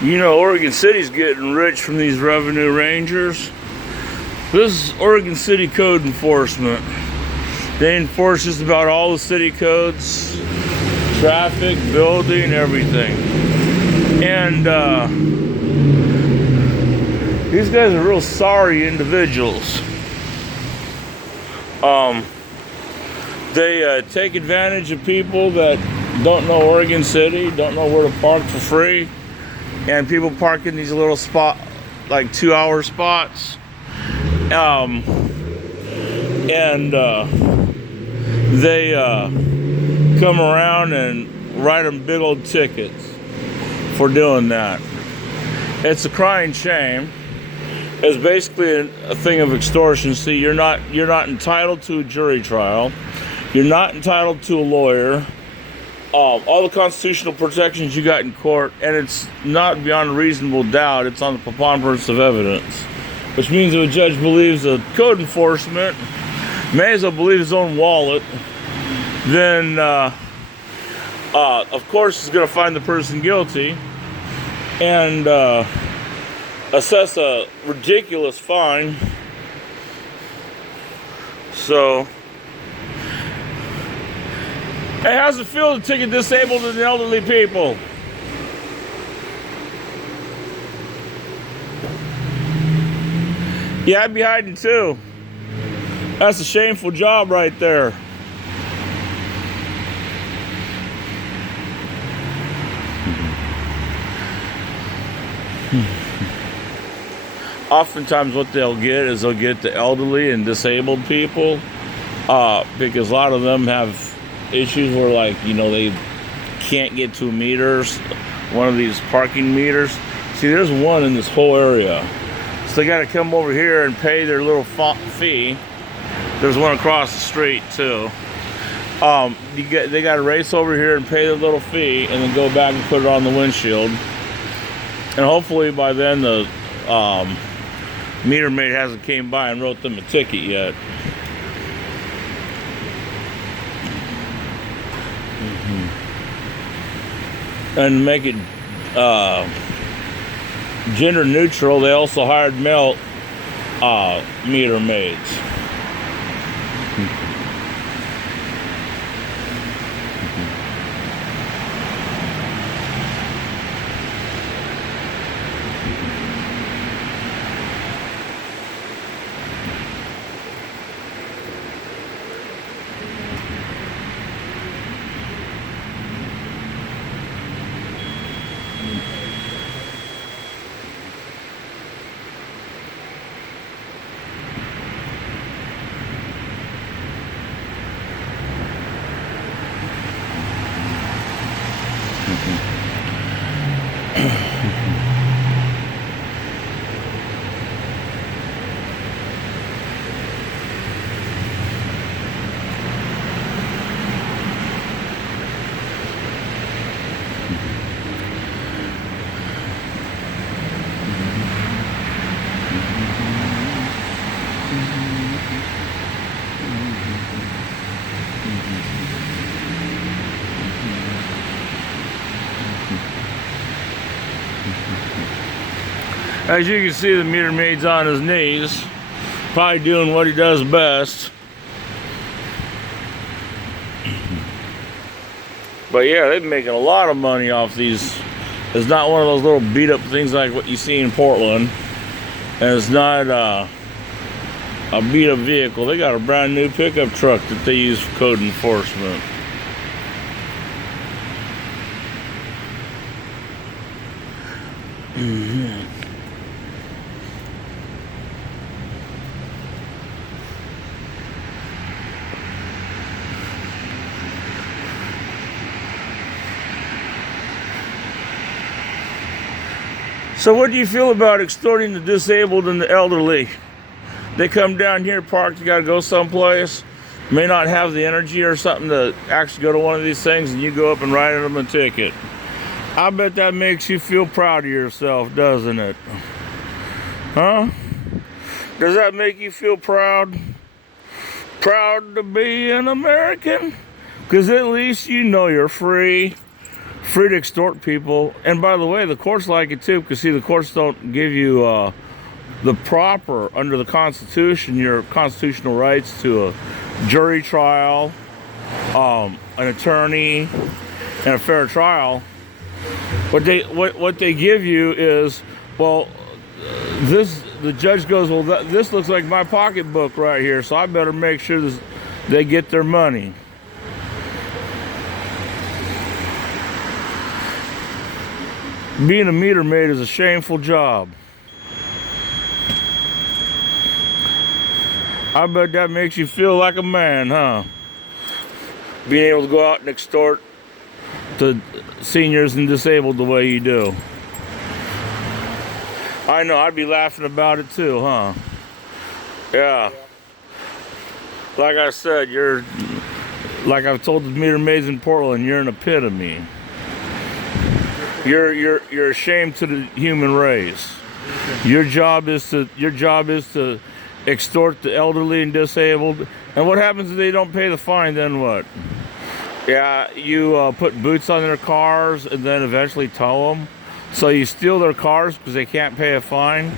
You know, Oregon City's getting rich from these revenue rangers. This is Oregon City code enforcement. They enforce just about all the city codes, traffic, building, everything. And these guys are real sorry individuals. They take advantage of people that don't know Oregon City, don't know where to park for free. And people park in these little like 2-hour spots. They come around and write them big old tickets for doing that. It's a crying shame. It's basically a thing of extortion. See, you're not entitled to a jury trial. You're not entitled to a lawyer. All the constitutional protections you got in court, and it's not beyond a reasonable doubt, it's on the preponderance of evidence. Which means if a judge believes a code enforcement may as well believe his own wallet, then of course is going to find the person guilty and assess a ridiculous fine. So, hey, how's it feel to ticket disabled and elderly people? Yeah, I'd be hiding too. That's a shameful job right there. Oftentimes what they'll get is they'll get the elderly and disabled people because a lot of them have issues where, like, you know, they can't get to meters, one of these parking meters. See, there's one in this whole area. So they got to come over here and pay their little fee. There's one across the street too. They got to race over here and pay their little fee and then go back and put it on the windshield. And hopefully by then the meter maid hasn't came by and wrote them a ticket yet. And make it gender neutral, they also hired male meter maids. As you can see, the meter maid's on his knees, probably doing what he does best. But yeah, they've been making a lot of money off these. It's not one of those little beat up things like what you see in Portland. And it's not a beat up vehicle. They got a brand new pickup truck that they use for code enforcement. So what do you feel about extorting the disabled and the elderly? They come down here, park, you gotta go someplace, may not have the energy or something to actually go to one of these things, and you go up and write them a ticket. I bet that makes you feel proud of yourself, doesn't it? Huh? Does that make you feel proud? Proud to be an American? Because at least you know you're free free to extort people. And by the way, the courts like it too, because see, the courts don't give you the proper, under the Constitution, your constitutional rights to a jury trial, an attorney, and a fair trial. What they give you is, well, the judge goes, well, this looks like my pocketbook right here, so I better make sure they get their money. Being a meter maid is a shameful job. I bet that makes you feel like a man, huh? Being able to go out and extort the seniors and disabled the way you do. I know, I'd be laughing about it too, huh? Yeah. Like I said, like I've told the meter maids in Portland, you're an epitome. You're a shame to the human race. Your job is to extort the elderly and disabled. And what happens if they don't pay the fine? Then what? Yeah, you put boots on their cars and then eventually tow them. So you steal their cars because they can't pay a fine.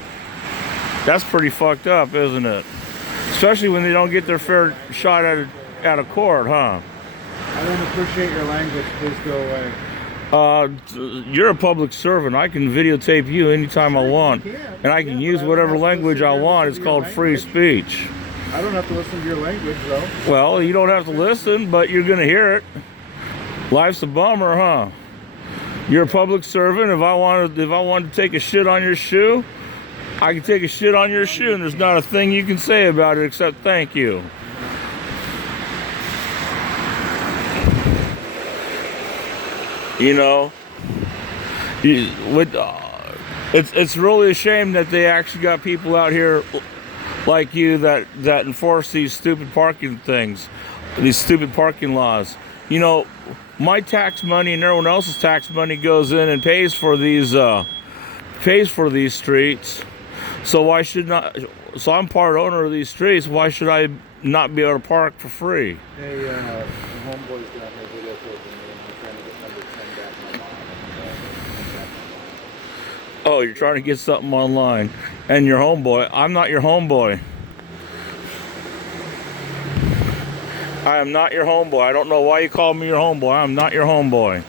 That's pretty fucked up, isn't it? Especially when they don't get their fair shot out of court, huh? I don't appreciate your language. Please go away. You're a public servant. I can videotape you anytime I want. And I can use whatever language I want. It's called free speech. I don't have to listen to your language, though. Well, you don't have to listen, but you're gonna hear it. Life's a bummer, huh? You're a public servant. If I wanted to take a shit on your shoe, I can take a shit on your shoe, and there's not a thing you can say about it except thank you. You know, it's really a shame that they actually got people out here like you that enforce these stupid parking things, these stupid parking laws. You know, my tax money and everyone else's tax money goes in and pays for these streets. So why should not? So I'm part owner of these streets. Why should I not be able to park for free? Hey, the homeboy's got my video taping me, and I'm trying to get number 10 back my mom. Oh, you're trying to get something online, and your homeboy. I'm not your homeboy. I am not your homeboy. I don't know why you call me your homeboy. I'm not your homeboy.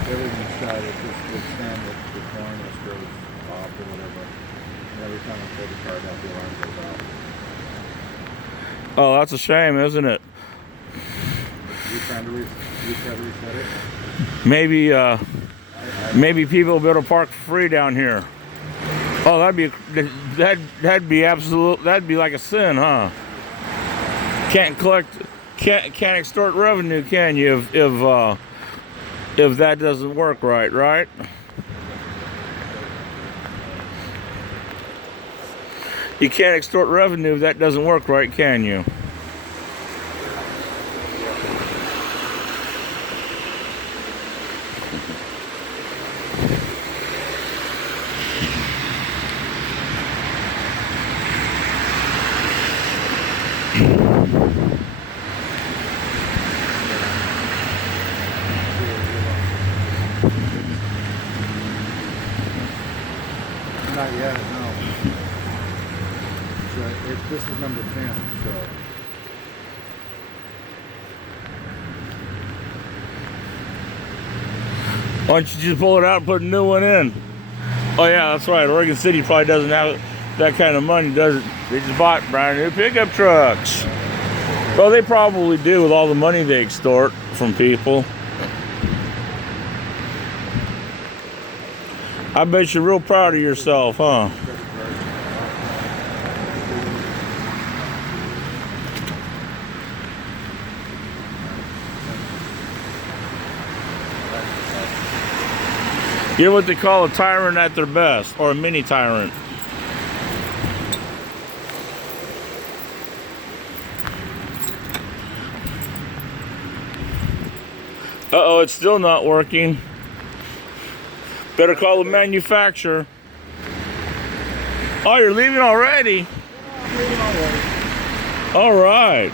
Everything's tried. It's just good stand the coin or straight off or whatever. And every time I pull the card out, the alarm goes out. Oh, that's a shame, isn't it? You trying to reset it? Maybe people better park for free down here. Oh, that'd be like a sin, huh? Can't extort revenue, can you? If that doesn't work right? You can't extort revenue if that doesn't work right, can you? Not yet, no. So this is number 10, so. Why don't you just pull it out and put a new one in? Oh yeah, that's right. Oregon City probably doesn't have that kind of money, does it? They just bought brand new pickup trucks. Well, they probably do with all the money they extort from people. I bet you're real proud of yourself, huh? You're what they call a tyrant at their best, or a mini tyrant. Uh-oh, it's still not working. Better call the manufacturer. Oh, you're leaving already? I'm leaving already. All right.